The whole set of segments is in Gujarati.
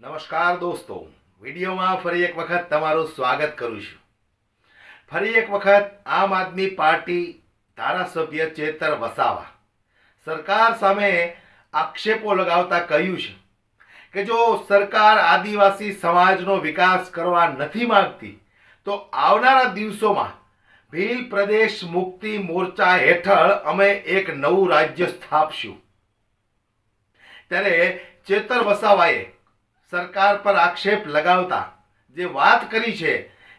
નમસ્કાર દોસ્તો, વિડીયોમાં ફરી એક વખત તમારું સ્વાગત કરું છું. ફરી એક વખત આમ આદમી પાર્ટી ધારાસભ્ય ચેતર વસાવા સરકાર સામે આક્ષેપો લગાવતા કહ્યું છે કે જો સરકાર આદિવાસી સમાજનો વિકાસ કરવા નથી માંગતી તો આવનારા દિવસોમાં ભીલ પ્રદેશ મુક્તિ મોરચા હેઠળ અમે એક નવું રાજ્ય સ્થાપશું. ત્યારે ચેતર વસાવાએ સરકાર પર આક્ષેપ લગાવતા જે વાત કરી છે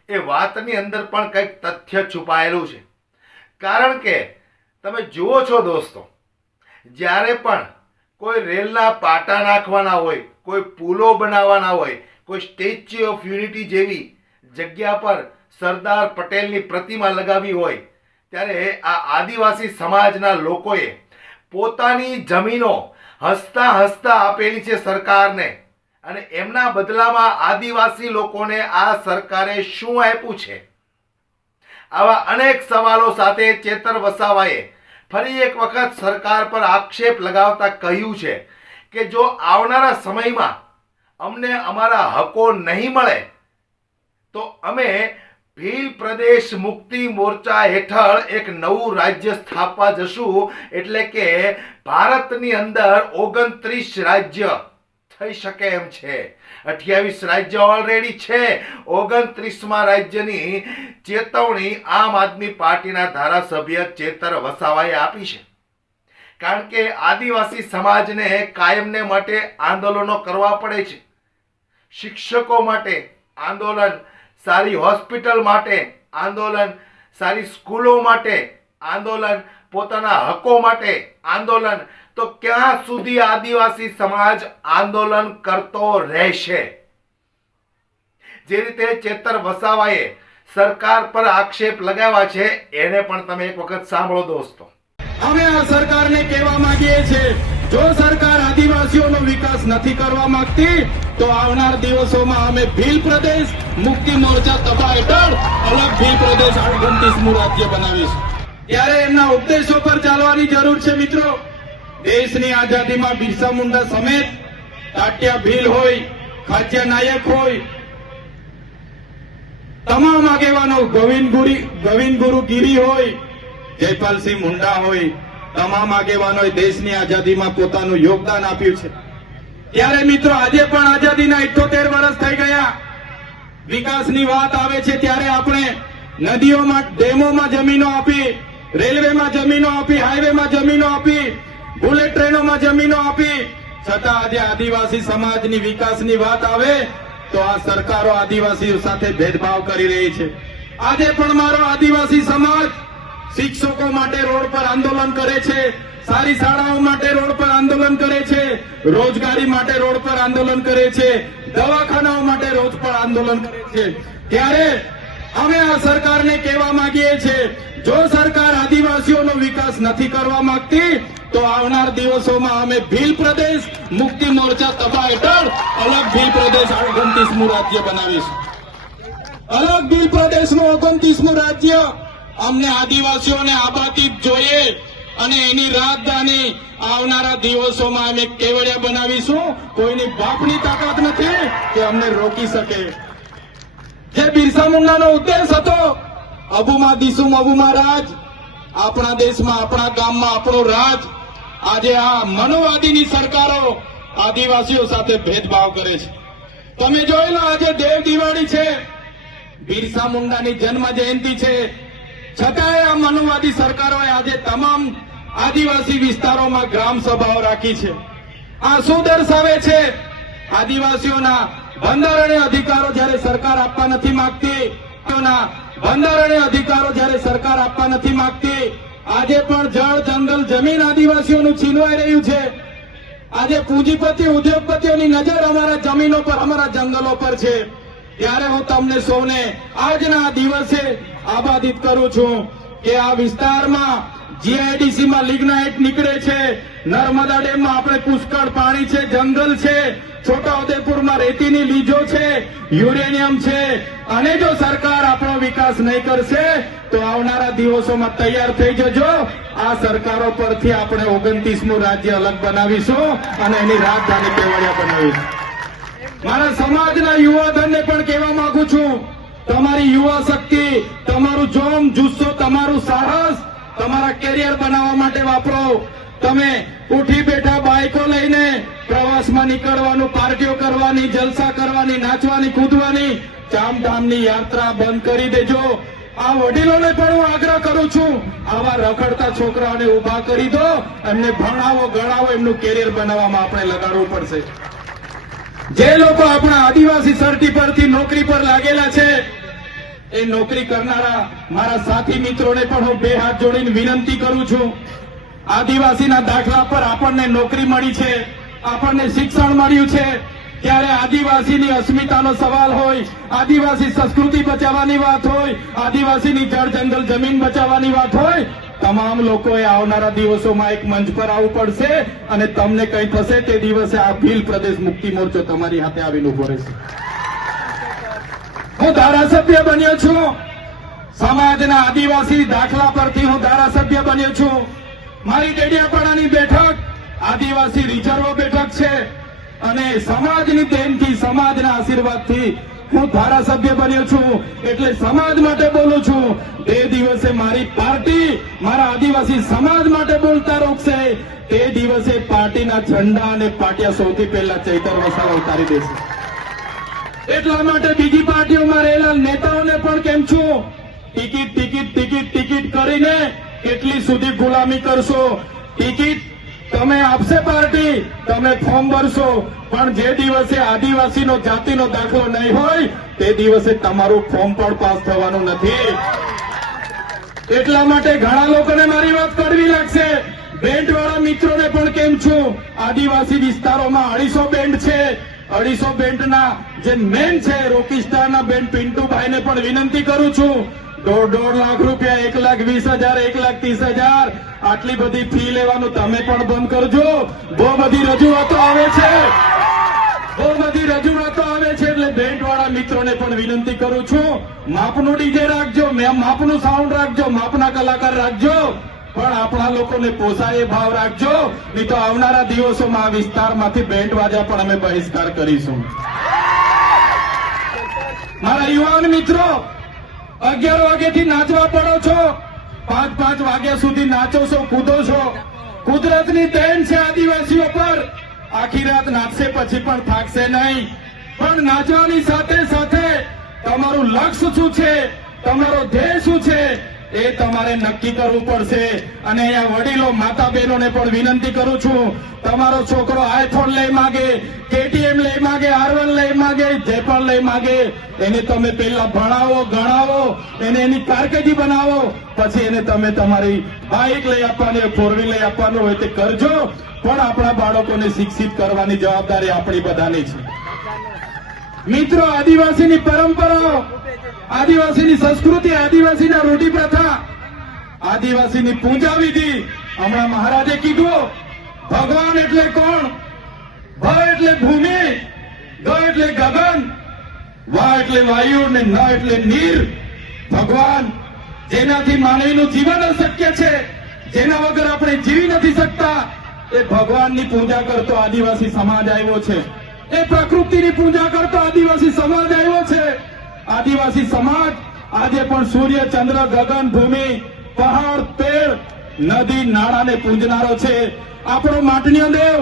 એ વાતની અંદર પણ કંઈક તથ્ય છુપાયેલું છે. કારણ કે તમે જુઓ છો દોસ્તો, જ્યારે પણ કોઈ રેલના પાટા નાખવાના હોય, કોઈ પુલો બનાવવાના હોય, કોઈ સ્ટેચ્યુ ઓફ યુનિટી જેવી જગ્યા પર સરદાર પટેલની પ્રતિમા લગાવી હોય, ત્યારે આ આદિવાસી સમાજના લોકોએ પોતાની જમીનો હસતા હસતા આપેલી છે સરકારને. અને એમના બદલામાં આદિવાસી લોકોને આ સરકારે શું આપ્યું છે? આવા અનેક સવાલો સાથે ચેતર વસાવાએ ફરી એક વખત સરકાર પર આક્ષેપ લગાવતા કહ્યું છે કે જો આવનારા સમયમાં અમને અમારા હકો નહીં મળે તો અમે ભીલ પ્રદેશ મુક્તિ મોરચા હેઠળ એક નવું રાજ્ય સ્થાપવા જશું. એટલે કે ભારતની અંદર 29 રાજ્ય થઈ શકે એમ છે. 28 રાજ્ય ઓલરેડી છે. 29મા રાજ્યની ચેતવણી આમ આદમી પાર્ટીના ધારાસભ્ય ચેતર વસાવાએ આપી છે. કારણ કે આદિવાસી સમાજને કાયમને માટે આંદોલનો કરવા પડે છે. શિક્ષકો માટે આંદોલન, સારી હોસ્પિટલ માટે આંદોલન, સારી સ્કૂલો માટે આંદોલન, પોતાના હકો માટે આંદોલન. તો ક્યાં સુધી આદિવાસી સમાજ આંદોલન કરતો રહેશે? જે રીતે ચેતર વસાવાએ સરકાર પર આક્ષેપ લગાવ્યા છે એને પણ તમે એક વખત સાંભળો દોસ્તો. અમે આ સરકારને કહેવા માંગીએ છીએ, જો સરકાર આદિવાસીઓનો વિકાસ નથી કરવા માંગતી તો આવનાર દિવસોમાં અમે ભીલ પ્રદેશ મુક્તિ મોરચા તબા હેઠળ અલગ ભીલ પ્રદેશ 29મું રાજ્ય બનાવીશું. ત્યારે એમના ઉપદેશો પર ચાલવાની જરૂર છે. મિત્રો, દેશની આઝાદીમાં બિરસા મુંડા સમેત તાટ્યા ભીલ હોય, ખાચિયા નાયક હોય, તમામ આગેવાનો ગોવિંદ ગુરુ ગીરી હોય, જયપાલસિંહ મુંડા હોય, તમામ આગેવાનોએ દેશની આઝાદીમાં પોતાનું યોગદાન આપ્યું છે. ત્યારે મિત્રો આજે પણ આઝાદીના 78 વર્ષ થઈ ગયા. વિકાસની વાત આવે છે ત્યારે આપણે નદીઓમાં, ડેમોમાં જમીનો આપી, રેલવેમાં જમીનો આપી, હાઈવેમાં જમીનો આપી, બુલેટ ટ્રેનોમાં જમીનો આપી, છતાં આજે આદિવાસી સમાજની વિકાસની વાત આવે તો આ સરકારો આદિવાસીઓ સાથે ભેદભાવ કરી રહી છે. આજે પણ મારો આદિવાસી સમાજ શિક્ષકો માટે રોડ પર આંદોલન કરે છે, સારી શાળાઓ માટે રોડ પર આંદોલન કરે છે, રોજગારી માટે રોડ પર આંદોલન કરે છે, દવાખાનાઓ માટે રોજ પર આંદોલન કરે છે. ત્યારે અમે આ સરકારને કહેવા માંગીએ છીએ, જો સરકાર આદિવાસીઓનો વિકાસ નથી કરવા માંગતી તો આવનાર દિવસોમાં અમે ભીલ પ્રદેશ મુક્તિ મોરચા તબા હેઠળ અલગ ભીલ પ્રદેશ 29મું રાજ્ય બનાવીશું. અલગ ભીલ પ્રદેશનું 29મું રાજ્ય અમને આદિવાસીઓને આબાદી જોઈએ અને એની રાજધાની આવનારા દિવસોમાં અમે કેવડિયા બનાવીશું. કોઈની બાપની તાકાત નથી કે અમને રોકી શકે. જે બિરસા મુંડાનો ઉદ્દેશ હતો, અબુમાં દિસુમ અબુમાં રાજ, આપણા દેશમાં, આપણા ગામમાં આપણો રાજ, આજે આ મનોવાદીની સરકારો આદિવાસીઓ સાથે ભેદભાવ કરે છે. તમે જોઈ લો, આજે દેવ દિવાળી છે, બિરસા મુંડાની જન્મ જયંતિ છે, છતાંય આ મનોવાદી સરકારોએ આજે તમામ આદિવાસી વિસ્તારોમાં ગ્રામ સભાઓ રાખી છે. આ શું દર્શાવે છે? આદિવાસીઓના બંધારણીય અધિકારો જ્યારે સરકાર આપવા નથી માંગતી, બંધારણીય અધિકારો જ્યારે સરકાર આપવા નથી માંગતી, આજે પણ જળ, જંગલ, જમીન આદિવાસીઓનું છીનવાઈ રહ્યું છે. આજે પૂંજીપતિ, ઉદ્યોગપતિઓની નજર અમારા જમીનો પર, અમારા જંગલો પર છે. ત્યારે હું તમને સૌને આજના દિવસે આબાદિત કરું છું કે આ વિસ્તારમાં જીઆઈડીસીમાં લિગ્નાઇટ નીકળે છે, નર્મદા ડેમમાં આપણે પુષ્કળ પાણી છે, જંગલ છે, છોટાઉદેપુરમાં રેતીની લીજો છે, યુરેનિયમ છે. અને જો સરકાર આપણો વિકાસ નહીં કરશે તો આવનારા દિવસોમાં તૈયાર થઈ જજો. આ સરકારો પરથી આપણે 29મું રાજ્ય અલગ બનાવીશું અને એની રાજધાની કેવડિયા બનાવીશું. મારા સમાજના યુવાધનને પણ કહેવા માંગુ છું, તમારી યુવા શક્તિ, તમારું જોમ, જુસ્સો, તમારું સાહસ તમારા કેરિયર બનાવવા માટે વાપરો. તમે ઉઠી બેઠા બાઇકો લઈને પ્રવાસમાં નીકળવાનું, પાર્ટીઓ કરવાની, જલસા કરવાની, નાચવાની, કૂદવાની, ચામધામની યાત્રા બંધ કરી દેજો. આ વડીલોને પણ હું આગ્રહ કરું છું, આવા રખડતા છોકરાઓને ઉભા કરી દો, એમને ભણાવો, ગણાવો, એમનું કેરિયર બનાવવામાં આપણે લગાડવું પડશે. જે લોકો આપણા આદિવાસી સર્ટી પરથી નોકરી પર લાગેલા છે, એ નોકરી કરનારા મારા સાથી મિત્રોને પણ હું બે હાથ જોડીને વિનંતી કરું છું. આદિવાસીના દાખલા પર આપણને નોકરી મળી છે, આપણને શિક્ષણ મળ્યું છે, ત્યારે આદિવાસીની અસ્મિતાનો સવાલ હોય, આદિવાસી સંસ્કૃતિ બચાવવાની વાત હોય, આદિવાસીની જળ જંગલ જમીન બચાવવાની વાત હોય, તમામ લોકોએ આવનારા દિવસોમાં એક મંચ પર આવવું પડશે અને તમને કંઈ થશે તે દિવસે આ ભીલ પ્રદેશ મુક્તિ મોરચો તમારી હાથે આવીને ઉભો રહેશે. હું ધારાસભ્ય બન્યો છું, સમાજના આદિવાસી દાખલા પરથી હું ધારાસભ્ય બન્યો છું. મારી ડેડિયાપાડાની બેઠક આદિવાસી રિઝર્વ બેઠક છે અને સમાજની દેનથી, સમાજના આશીર્વાદથી હું ધારાસભ્ય બન્યો છું. એટલે સમાજ માટે બોલું છું. તે દિવસે મારી પાર્ટી મારા આદિવાસી સમાજ માટે બોલતા રોકશે, તે દિવસે પાર્ટીના ઝંડા અને પાટિયા સૌથી પહેલા ચૈતર વસાવા ઉતારી દેશે. એટલા માટે બીજી પાર્ટીઓમાં રહેલા નેતાઓને પણ કેમ છું, ટિકિટ ટિકિટ ટિકિટ ટિકિટ કરીને કેટલી સુધી ગુલામી કરશો? ટિકિટ તમે આપશે પાર્ટી, તમે ફોર્મ ભરશો, પણ જે દિવસે આદિવાસીનો જાતિનો દાખલો નહીં હોય તે દિવસે તમારું ફોર્મ પણ પાસ થવાનું નથી. એટલા માટે ઘણા લોકોને મારી વાત કડવી લાગશે. બેન્ડવાળા મિત્રોને પણ કેમ છું, આદિવાસી વિસ્તારોમાં 250 બેન્ડ છે. 250 બેન્ડના જે મેન છે રોકીસ્ટારના બેન્ડ પિન્ટુભાઈને પણ વિનંતી કરું છું, 1.5 લાખ રૂપિયા, 1,20,000, 1,30,000 આટલી બધી ફી લેવાનું તમે પણ બંધ કરજો. બહુ બધી રજૂઆતો આવે છે, એટલે બેન્ડવાળા મિત્રોને પણ વિનંતી કરું છું, માપનું ડીજે રાખજો, માપનું સાઉન્ડ રાખજો, માપના કલાકાર રાખજો, પણ આપણા લોકોને પોસાય એ ભાવ રાખજો. નહીં તો આવનારા દિવસોમાં આ વિસ્તારમાંથી બેન્ડ વાજા પણ અમે બહિષ્કાર કરીશું. મારા યુવાન મિત્રો, 11 વાગ્યાથી નાચવા પડો છો, 5 વાગ્યા સુધી નાચો છો, કૂદો છો. કુદરતની દેન છે આદિવાસીઓ પર. આખી રાત નાચશે પછી પણ થાકશે નહીં. પણ નાચવાની સાથે સાથે તમારું લક્ષ્ય શું છે, તમારો ધ્યેય શું છે, એ તમારે નક્કી કરવું પડશે. અને અહીંયા વડીલો, માતા બહેનોને પણ વિનંતી કરું છું, તમારો છોકરો આઈફોન લઈ માગે, KTM લઈ માગે, R1 લઈ માગે, જે પણ લઈ માગે, એને તમે પહેલા ભણાવો, ગણાવો, એને એની કારકિર્દી બનાવો, પછી એને તમે તમારી બાઇક લઈ આપવાની હોય, 4 વ્હીલ લઈ આપવાનું હોય તે કરજો. પણ આપણા બાળકોને શિક્ષિત કરવાની જવાબદારી આપણી બધાની છે. મિત્રો, આદિવાસીની પરંપરાઓ, આદિવાસીની સંસ્કૃતિ, આદિવાસીના રૂઢી પ્રથા, આદિવાસીની પૂજા વિધિ, હમણાં મહારાજે કીધું, ભગવાન એટલે કોણ? ભ એટલે ભૂમિ, ગ એટલે ગગન, વા એટલે વાયુ ને ન એટલે નીર. ભગવાન, જેનાથી માનવીનું જીવન અશક્ય છે, જેના વગર આપણે જીવી નથી શકતા, એ ભગવાનની પૂજા કરતો આદિવાસી સમાજ આવ્યો છે. એ પ્રકૃતિની પૂજા કરતો આદિવાસી સમાજ આવ્યો છે. આદિવાસી સમાજ આજે પણ સૂર્ય, ચંદ્ર, ગગન, ભૂમિ, પહાડ, પેડ, નદી, નાળાને પૂજનારો છે. આપણો માટણીયો દેવ,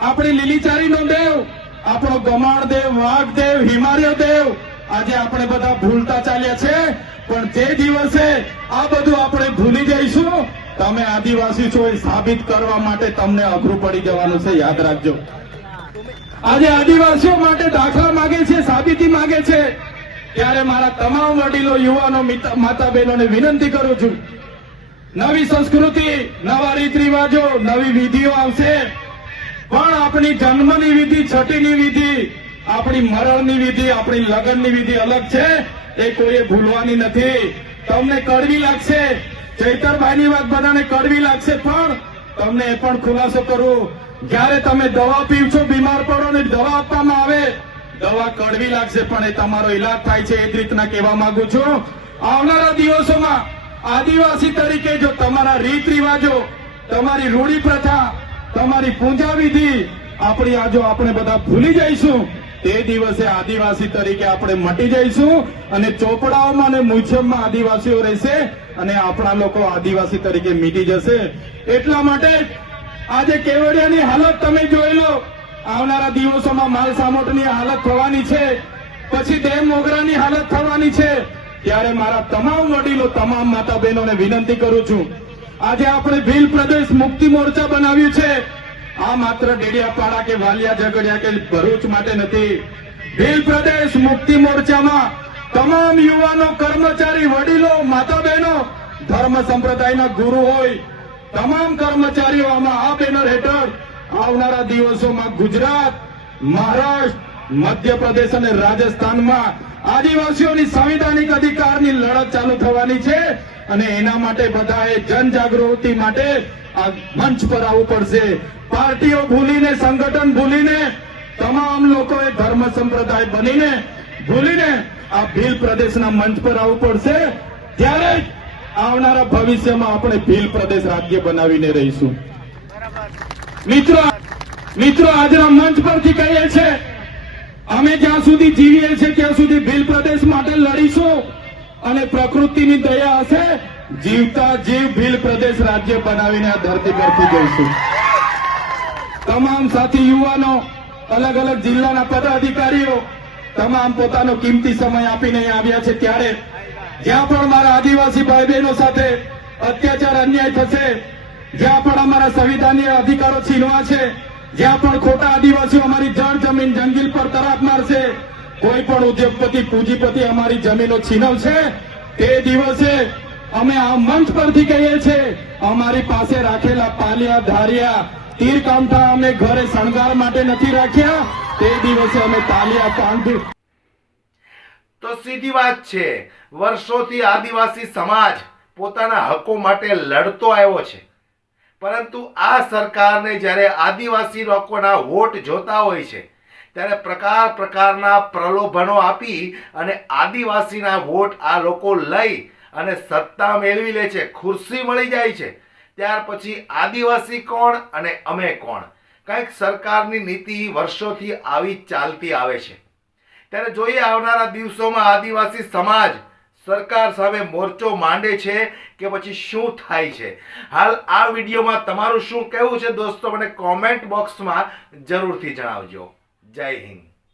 આપણી લીલીચારીનો દેવ, આપણો ગમાણ દેવ, વાઘ દેવ, હિમાલય દેવ આજે આપણે બધા ભૂલતા ચાલ્યા છે. પણ જે દિવસે આ બધું આપણે ભૂલી જઈશું, તમે આદિવાસી છો એ સાબિત કરવા માટે તમને અઘરું પડી જવાનું છે. યાદ રાખજો. આજે આદિવાસીઓ માટે દાખલા માંગે છે, સાબિતી માંગે છે, ત્યારે મારા તમામ વડીલો, યુવાનો, માતા બહેનોને વિનંતી કરું છું, નવી સંસ્કૃતિ, નવા રીત રિવાજો, નવી વિધિઓ આવશે, પણ આપણી જન્મની વિધિ, છઠ્ઠીની વિધિ, આપણી મરણની વિધિ, આપણી લગ્નની વિધિ અલગ છે. એ કોઈએ ભૂલવાની નથી. તમને કડવી લાગશે, ચૈતરભાઈની વાત બધાને કડવી લાગશે, પણ તમને એ પણ ખુલાસો કરું, જ્યારે તમે દવા પીવશો, બીમાર પડો ને દવા આપવામાં આવે, દવા કડવી લાગશે, પણ એ તમારો ઈલાજ થાય છે. એ જ રીતના કહેવા માંગુ છું, આવનારા દિવસોમાં આદિવાસી તરીકે જો તમારા રીત રિવાજો, તમારી રૂઢી પ્રથા, તમારી પૂજા વિધિ આપણી આજો આપણે બધા ભૂલી જઈશું, તે દિવસે આદિવાસી તરીકે આપણે મટી જઈશું અને ચોપડાઓમાં અને મ્યુઝિયમમાં આદિવાસીઓ રહેશે અને આપણા લોકો આદિવાસી તરીકે મીટી જશે. એટલા માટે આજે કેવડિયાની હાલત તમે જોઈ લો. આવનારા દિવસોમાં માલ સામોટની હાલત થવાની છે, પછી ડેમ મોગરાની હાલત થવાની છે. ત્યારે મારા તમામ વડીલો, તમામ માતા બહેનોને વિનંતી કરું છું, આજે આપણે ભીલ પ્રદેશ મુક્તિ મોરચા બનાવ્યું છે. આ માત્ર ડેડિયાપાડા કે વાલિયા ઝઘડિયા કે ભરૂચ માટે નથી. ભીલ પ્રદેશ મુક્તિ મોરચામાં તમામ યુવાનો, કર્મચારી, વડીલો, માતા બહેનો, ધર્મ સંપ્રદાયના ગુરુ હોય, તમામ કર્મચારીઓ આમાં આ બેનર હેઠળ આવનારા દિવસોમાં ગુજરાત, મહારાષ્ટ્ર, મધ્યપ્રદેશ અને રાજસ્થાનમાં આદિવાસીઓની સંવિધાનિક અધિકારની લડત ચાલુ થવાની છે અને એના માટે બધાએ જનજાગૃતિ માટે આ મંચ પર આવવું પડશે. પાર્ટીઓ ભૂલીને, સંગઠન ભૂલીને, તમામ લોકોએ ધર્મ સંપ્રદાય બનીને ભૂલીને આ ભીલ પ્રદેશના મંચ પર આવવું પડશે. ત્યારે જ આવનારા ભવિષ્યમાં આપણે ભીલ પ્રદેશ રાજ્ય બનાવીને રહીશું. મિત્રો આજના મંચ પરથી કહીએ છીએ, અમે જ્યાં સુધી જીવીએ છીએ ત્યાં સુધી ભીલ પ્રદેશ માટે લડીશું અને પ્રકૃતિની દયા હશે, જીવતા જીવ ભીલ પ્રદેશ રાજ્ય બનાવીને આ ધરતી પરથી જઈશું. તમામ સાથી યુવાનો, અલગ અલગ જિલ્લાના પદાધિકારીઓ તમામ પોતાનો કિંમતી સમય આપીને અહીં આવ્યા છે. ત્યારે જ્યાં પણ મારા આદિવાસી ભાઈ બહેનો સાથે અત્યાચાર, અન્યાય થશે, જ્યાં પણ અમારા સંવિધાનીય અધિકારો છીનવા છે, જ્યાં પણ ખોટા આદિવાસીઓ અમારી જળ જમીન જંગલ પર તરાપ મારશે, કોઈ પણ ઉદ્યોગપતિ, પૂંજીપતિ અમારી જમીનો છીનવશે, તે દિવસે અમે આ મંચ પરથી કહીએ છીએ, અમારી પાસે રાખેલા પાલિયા, ધારિયા, તીર કામઠા અમે ઘરે શણગાર માટે નથી રાખ્યા. તે દિવસે અમે તાલિયા પાંધું. તો સીધી વાત છે, વર્ષોથી આદિવાસી સમાજ પોતાના હકો માટે લડતો આવ્યો છે, પરંતુ આ સરકારને જ્યારે આદિવાસી લોકોના વોટ જોતા હોય છે ત્યારે પ્રકાર પ્રકારના પ્રલોભનો આપી અને આદિવાસીના વોટ આ લોકો લઈ અને સત્તા મેળવી લે છે, ખુરશી મળી જાય છે. ત્યાર પછી આદિવાસી કોણ અને અમે કોણ, કંઈક સરકારની નીતિ વર્ષોથી આવી ચાલતી આવે છે. ત્યારે જોઈએ આવનારા દિવસોમાં આદિવાસી સમાજ સરકાર સામે મોરચો માંડે છે કે પછી શું થાય છે. હાલ આ વિડીયોમાં તમારું શું કહેવું છે દોસ્તો, મને કોમેન્ટ બોક્સમાં જરૂરથી જણાવજો. જય હિન્દ.